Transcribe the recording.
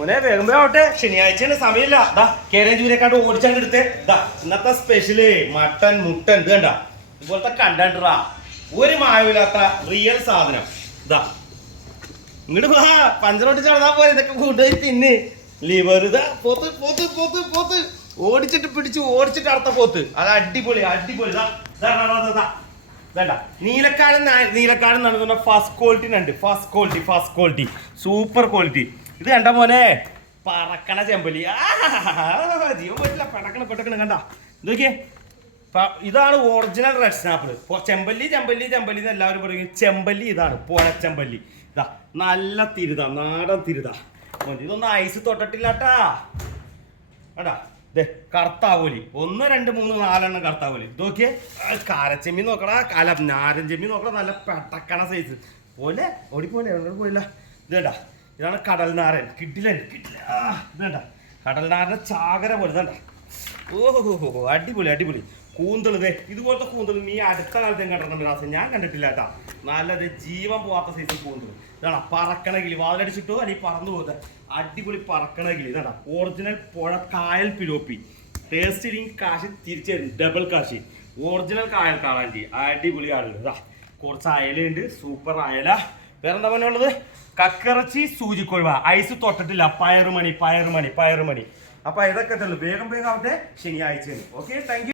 മോനെ വേഗം ആവട്ടെ. ശനിയാഴ്ചയാണ് സമയമില്ല. ദാ കേരളം ജൂരക്കാട്ട് ഓടിച്ചാണ്ട് എടുത്തേ. ദാ ഇന്നത്തെ സ്പെഷ്യൽ മട്ടൻ മുട്ടൻ ഇത് കണ്ട? ഇതുപോലത്തെ കണ്ടാ ഒരു മായമില്ലാത്ത റിയൽ സാധനം. ദാ ഇങ്ങോട്ട് വാ പഞ്ചറോട്ട് ചടന്നാ പോലെ ഇതൊക്കെ കൊണ്ടുപോയി തിന്ന്. ലിവർ ഇതാ പോത്ത് പോത്ത് പോത്ത് പോത്ത്. ഓടിച്ചിട്ട് പിടിച്ച് ഓടിച്ചിട്ട് അടുത്ത പോത്ത്. അത് അടിപൊളി അടിപൊളി. വേണ്ട. നീലക്കാരൻ നീലക്കാരൻ നടന്ന ഫസ്റ്റ് ക്വാളിറ്റി ഉണ്ട് first quality first quality super quality ഇത് കണ്ട മോനെ? പറക്കണ ചെമ്പലി. ജീവൻ പറ്റില്ല പടക്കണ പെട്ടക്കണ കണ്ട. ഇതൊക്കെ ഇതാണ് ഒറിജിനൽ റെഡ് സ്നാപ്പിൾ ചെമ്പല്ലി ചെമ്പല്ലി ചെമ്പല്ലി എന്ന് എല്ലാവരും പറയും. ചെമ്പല്ലി ഇതാണ് പുഴച്ചെമ്പല്ലി ഇതാ നല്ല തിരുത നാടൻ തിരുത. ഇതൊന്നും ഐസ് തൊട്ടിട്ടില്ലാട്ടാ. കേട്ടാ ദേ കറുത്താവൂലി ഒന്ന് രണ്ട് മൂന്ന് നാലെണ്ണം കറുത്താവൂലി ഇതൊക്കെ കാരച്ചെമ്മി നോക്കടാ. കല നാരൻ ചെമ്മി നോക്കടാ. നല്ല പെട്ടക്കണ സൈസ് പോലെ ഓടി പോയില്ല. ഇതേടാ ഇതാണ് കടൽനാരൻ. കിട്ടില്ല? കിട്ടില്ല. ഇതാ കടൽനാരന്റെ ചാകര പോലെ ഇതണ്ട ഓഹോ അടിപൊളി അടിപൊളി. കൂന്തൾ ദേ ഇതുപോലത്തെ കൂന്തൾ നീ അടുത്ത കാലത്ത് കണ്ടിട്ടുണ്ട് മിറാസ് ഞാൻ കണ്ടിട്ടില്ല കേട്ടാ. നല്ലത് ജീവൻ പോവാത്ത സൈസ് കൂന്തൾ ഇതാണ് പറക്കണ കിളി. വാതിലടിച്ചിട്ടോ? അല്ലെങ്കിൽ പറന്നു പോകുന്നത് അടിപൊളി പറക്കണ കിളി. ഇതാണ് ഒറിജിനൽ പുഴ കായൽ പിലോപ്പി. ടേസ്റ്റ് കാശി തിരിച്ചു തരും. ഡബിൾ കാശ്. ഒറിജിനൽ കായൽ കാളാഞ്ചി. അടിപൊളി ആളുണ്ട് കുറച്ച് അയലുണ്ട്. സൂപ്പർ അയല. വേറെന്താ പറഞ്ഞ ഉള്ളത് കക്കിറച്ചി സൂചിക്കൊഴുവ. ഐസ് തൊട്ടിട്ടില്ല. പയറുമണി പയറുമണി പയറുമണി. അപ്പൊ ഇതൊക്കെ വേഗം വേഗം ആവട്ടെ. ശനിയാഴ്ച ഓക്കെ താങ്ക്